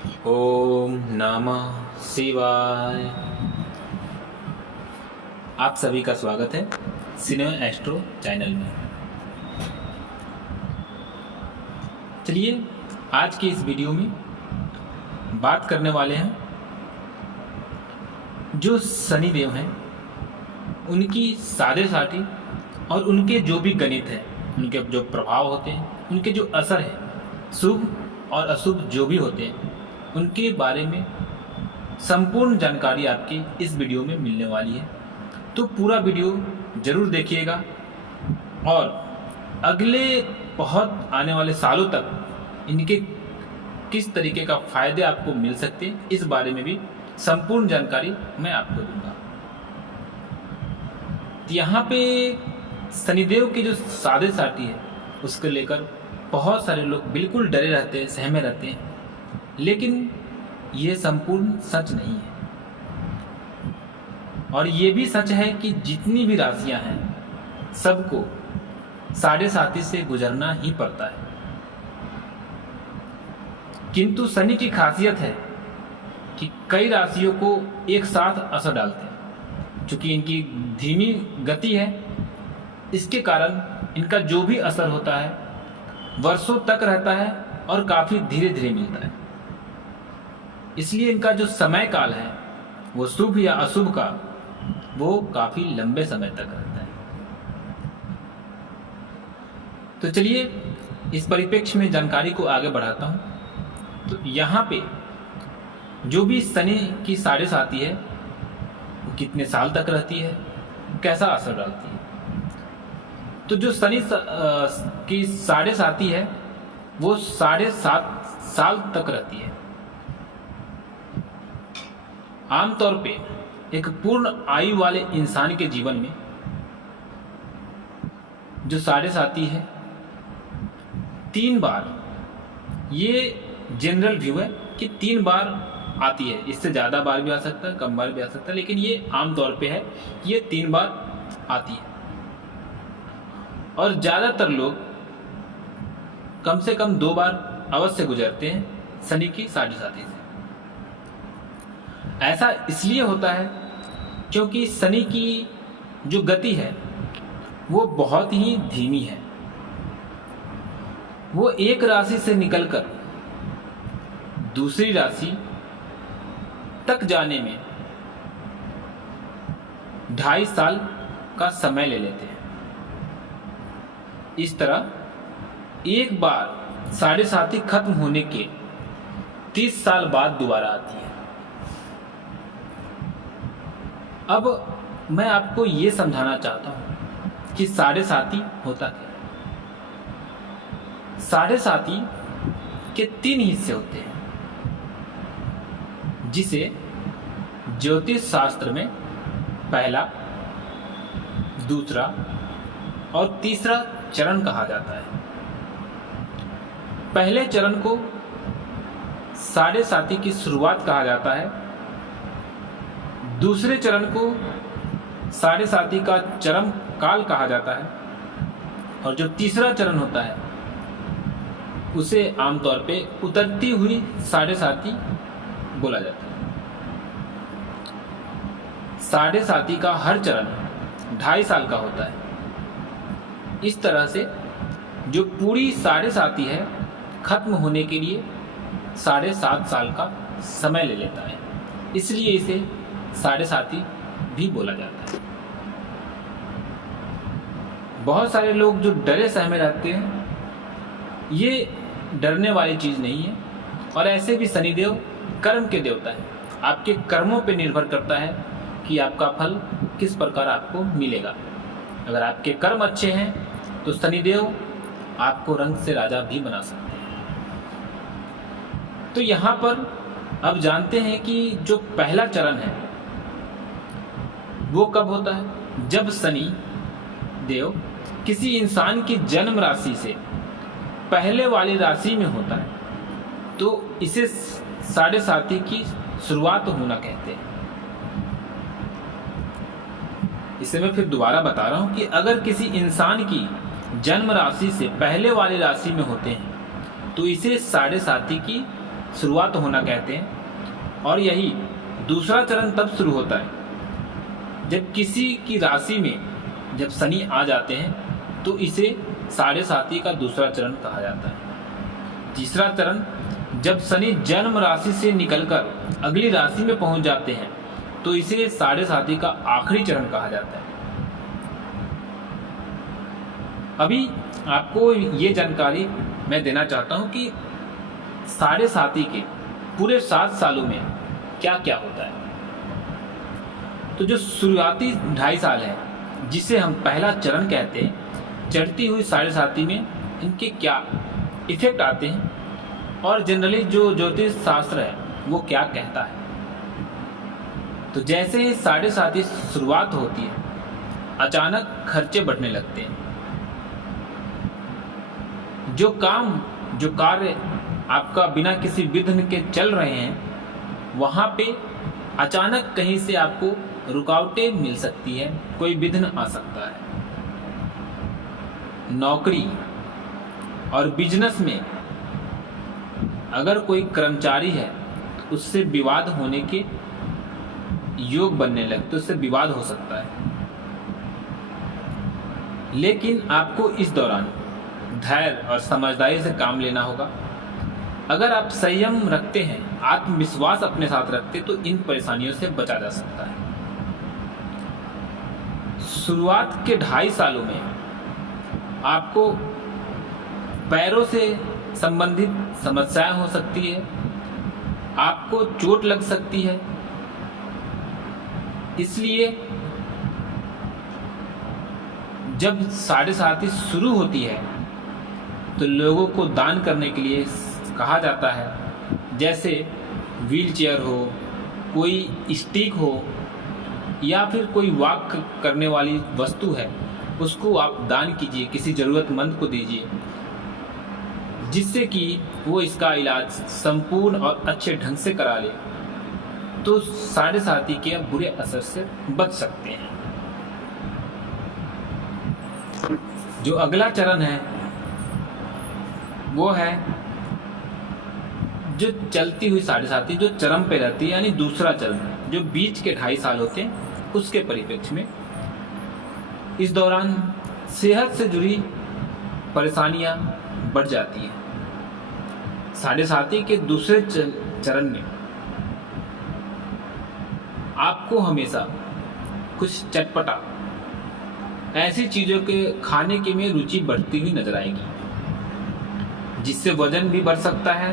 ओम नमः शिवाय। आप सभी का स्वागत है सिनेमा एस्ट्रो चैनल में। चलिए आज की इस वीडियो में बात करने वाले हैं जो शनिदेव हैं उनकी साढ़े और उनके जो भी गणित है, उनके जो प्रभाव होते हैं, उनके जो असर है, शुभ और अशुभ जो भी होते हैं, उनके बारे में संपूर्ण जानकारी आपकी इस वीडियो में मिलने वाली है। तो पूरा वीडियो जरूर देखिएगा और अगले बहुत आने वाले सालों तक इनके किस तरीके का फायदे आपको मिल सकते हैं, इस बारे में भी संपूर्ण जानकारी मैं आपको दूंगा। यहाँ पे शनिदेव की जो साढ़े है उसको लेकर बहुत सारे लोग बिल्कुल डरे रहते हैं, सहमे रहते हैं, लेकिन ये संपूर्ण सच नहीं है। और ये भी सच है कि जितनी भी राशियां हैं सबको साढ़े से गुजरना ही पड़ता है। किंतु शनि की खासियत है कि कई राशियों को एक साथ असर डालते हैं। चूंकि इनकी धीमी गति है, इसके कारण इनका जो भी असर होता है वर्षों तक रहता है और काफी धीरे धीरे मिलता है। इसलिए इनका जो समय काल है वो शुभ या अशुभ का वो काफी लंबे समय तक रहता है। तो चलिए इस परिप्रेक्ष्य में जानकारी को आगे बढ़ाता हूं। तो यहाँ पे जो भी शनि की साढ़े है वो कितने साल तक रहती है, कैसा असर डालती है। तो जो शनि की साढ़े है वो 7.5 साल तक रहती है। आमतौर पे एक पूर्ण आयु वाले इंसान के जीवन में जो साढ़े है 3 बार, ये जनरल व्यू है कि 3 बार आती है। इससे ज़्यादा बार भी आ सकता है, कम बार भी आ सकता है, लेकिन ये आमतौर पे है ये 3 बार आती है। और ज़्यादातर लोग कम से कम 2 बार अवश्य गुजरते हैं शनि की साढ़े से। ऐसा इसलिए होता है क्योंकि शनि की जो गति है वो बहुत ही धीमी है। वो एक राशि से निकलकर दूसरी राशि तक जाने में 2.5 साल का समय ले लेते हैं। इस तरह एक बार साढ़े खत्म होने के 30 साल बाद दोबारा आती है। अब मैं आपको ये समझाना चाहता हूं कि साढ़े होता क्या। साढ़े के 3 हिस्से होते हैं, जिसे ज्योतिष शास्त्र में पहला, दूसरा और तीसरा चरण कहा जाता है। पहले चरण को साढ़े की शुरुआत कहा जाता है। दूसरे चरण को साढ़े का चरम काल कहा जाता है। और जो तीसरा चरण होता है उसे आमतौर पे उतरती हुई साढ़े बोला जाता है। साढ़े का हर चरण 2.5 साल का होता है। इस तरह से जो पूरी साढ़े है खत्म होने के लिए 7.5 साल का समय ले लेता है। इसलिए इसे साढ़े भी बोला जाता है। बहुत सारे लोग जो डरे सहमे रहते हैं, ये डरने वाली चीज नहीं है। और ऐसे भी शनिदेव कर्म के देवता है। आपके कर्मों पे निर्भर करता है कि आपका फल किस प्रकार आपको मिलेगा। अगर आपके कर्म अच्छे हैं तो शनिदेव आपको रंग से राजा भी बना सकते हैं। तो यहाँ पर अब जानते हैं कि जो पहला चरण है वो कब होता है। जब शनि देव किसी इंसान की जन्म राशि से पहले वाली राशि में होता है तो इसे साढ़े की शुरुआत होना कहते हैं। इसे मैं फिर दोबारा बता रहा हूं कि अगर किसी इंसान की जन्म राशि से पहले वाली राशि में होते हैं तो इसे साढ़े की शुरुआत होना कहते हैं। और यही दूसरा चरण तब शुरू होता है जब किसी की राशि में जब शनि आ जाते हैं, तो इसे साढ़े साती का दूसरा चरण कहा जाता है। तीसरा चरण जब शनि जन्म राशि से निकलकर अगली राशि में पहुंच जाते हैं, तो इसे साढ़े साती का आखिरी चरण कहा जाता है। अभी आपको ये जानकारी मैं देना चाहता हूं कि साढ़े साती के पूरे 7 सालों में क्या क्या होता है। तो जो शुरुआती 2.5 साल है, जिसे हम पहला चरण कहते हैं, चढ़ती हुई साढ़े साती में इनके क्या इफेक्ट आते हैं और जनरली जो ज्योतिष शास्त्र है वो क्या कहता है। तो जैसे ही साढ़े साती शुरुआत होती है, अचानक खर्चे बढ़ने लगते हैं। जो कार्य आपका बिना किसी विघ्न के चल रहे हैं, वहाँ पे अचानक कहीं से आपको रुकावटें मिल सकती है, कोई विघ्न आ सकता है। नौकरी और बिजनेस में अगर कोई कर्मचारी है तो उससे विवाद होने के योग बनने लगते, तो उससे विवाद हो सकता है। लेकिन आपको इस दौरान धैर्य और समझदारी से काम लेना होगा। अगर आप संयम रखते हैं, आत्मविश्वास अपने साथ रखते, तो इन परेशानियों से बचा जा सकता है। शुरुआत के 2.5 सालों में आपको पैरों से संबंधित समस्याएं हो सकती है, आपको चोट लग सकती है। इसलिए जब साढ़े साती शुरू होती है तो लोगों को दान करने के लिए कहा जाता है। जैसे व्हील चेयर हो, कोई स्टिक हो, या फिर कोई वॉक करने वाली वस्तु है, उसको आप दान कीजिए, किसी ज़रूरतमंद को दीजिए, जिससे कि वो इसका इलाज संपूर्ण और अच्छे ढंग से करा ले, तो साढ़े साती के बुरे असर से बच सकते हैं। जो अगला चरण है वो है जो चलती हुई साढ़े साती, जो चरम पे रहती है, यानी दूसरा चरण, जो बीच के 2.5 साल होते हैं, उसके परिप्रेक्ष्य में इस दौरान सेहत से जुड़ी परेशानियां बढ़ जाती हैं। साढ़े साती के दूसरे चरण में आपको हमेशा कुछ चटपटा ऐसी चीज़ों के खाने के में रुचि बढ़ती हुई नजर आएगी, जिससे वजन भी बढ़ सकता है,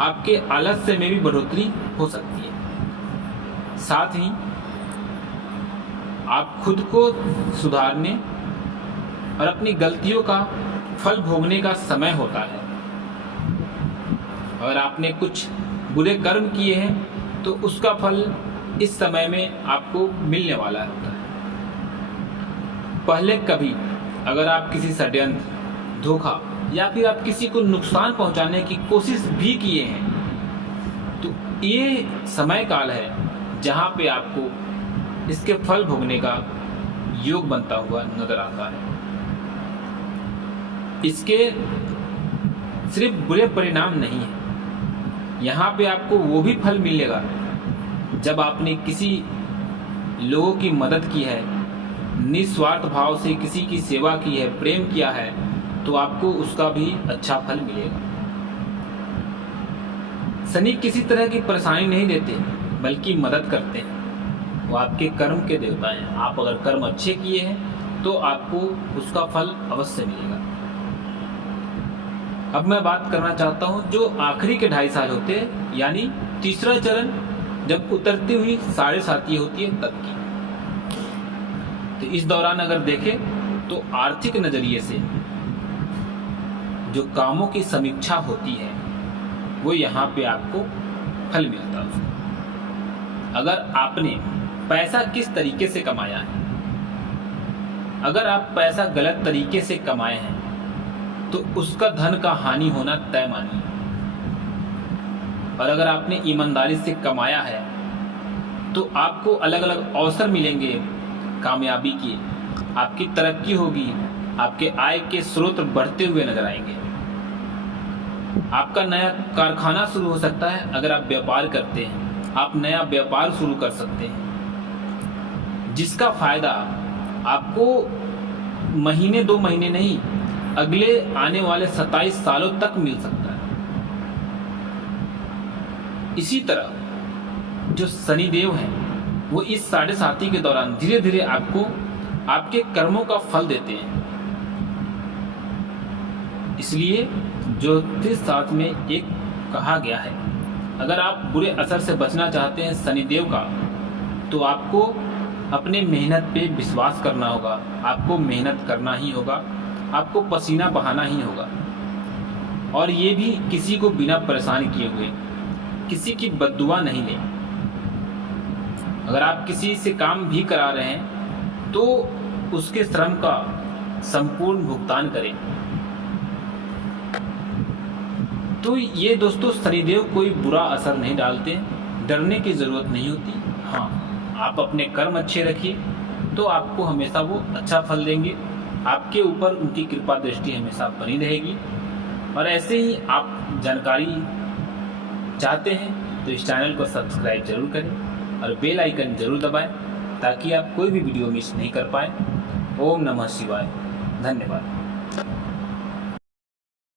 आपके आलस्य में भी बढ़ोतरी हो सकती है। साथ ही आप खुद को सुधारने और अपनी गलतियों का फल भोगने का समय होता है। अगर आपने कुछ बुरे कर्म किए हैं तो उसका फल इस समय में आपको मिलने वाला होता है। पहले कभी अगर आप किसी षड्यंत्र, धोखा या फिर आप किसी को नुकसान पहुंचाने की कोशिश भी किए हैं, तो ये समय काल है जहां पे आपको इसके फल भोगने का योग बनता हुआ नजर आता है। इसके सिर्फ बुरे परिणाम नहीं है, यहाँ पे आपको वो भी फल मिलेगा जब आपने किसी लोगों की मदद की है, निस्वार्थ भाव से किसी की सेवा की है, प्रेम किया है, तो आपको उसका भी अच्छा फल मिलेगा। शनि किसी तरह की परेशानी नहीं देते, बल्कि मदद करते हैं। वो आपके कर्म के देवता हैं। आप अगर कर्म अच्छे किए हैं तो आपको उसका फल अवश्य मिलेगा। अब मैं बात करना चाहता हूं जो आखिरी के 2.5 साल होते हैं, यानी तीसरा चरण जब उतरती हुई साढ़े साती होती है तब की। तो इस दौरान अगर देखें तो आर्थिक नजरिए से जो कामों की समीक्षा होती है वो यहाँ पे आपको फल मिलता है। अगर आपने पैसा किस तरीके से कमाया है, अगर आप पैसा गलत तरीके से कमाए हैं तो उसका धन का हानि होना तय मानिए। और अगर आपने ईमानदारी से कमाया है तो आपको अलग अलग अवसर मिलेंगे कामयाबी की, आपकी तरक्की होगी, आपके आय के स्रोत बढ़ते हुए नजर आएंगे। आपका नया कारखाना शुरू हो सकता है अगर आप व्यापार करते हैं। आप नया व्यापार शुरू कर सकते हैं जिसका फायदा आपको महीने 2 महीने नहीं, अगले आने वाले 27 सालों तक मिल सकता है। इसी तरह जो शनिदेव हैं वो इस साढ़े साथी के दौरान धीरे धीरे आपको आपके कर्मों का फल देते हैं। इसलिए ज्योतिष शास्त्र में एक कहा गया है, अगर आप बुरे असर से बचना चाहते हैं शनिदेव का, तो आपको अपने मेहनत पे विश्वास करना होगा, आपको मेहनत करना ही होगा, आपको पसीना बहाना ही होगा, और ये भी किसी को बिना परेशान किए हुए, किसी की बद्दुआ नहीं लें। अगर आप किसी से काम भी करा रहे हैं तो उसके श्रम का संपूर्ण भुगतान करें। तो ये दोस्तों शनिदेव कोई बुरा असर नहीं डालते, डरने की ज़रूरत नहीं होती। हाँ, आप अपने कर्म अच्छे रखिए तो आपको हमेशा वो अच्छा फल देंगे, आपके ऊपर उनकी कृपा दृष्टि हमेशा बनी रहेगी। और ऐसे ही आप जानकारी चाहते हैं तो इस चैनल को सब्सक्राइब जरूर करें और बेल आइकन जरूर दबाएं ताकि आप कोई भी वीडियो मिस नहीं कर पाएँ। ओम नमः शिवाय। धन्यवाद।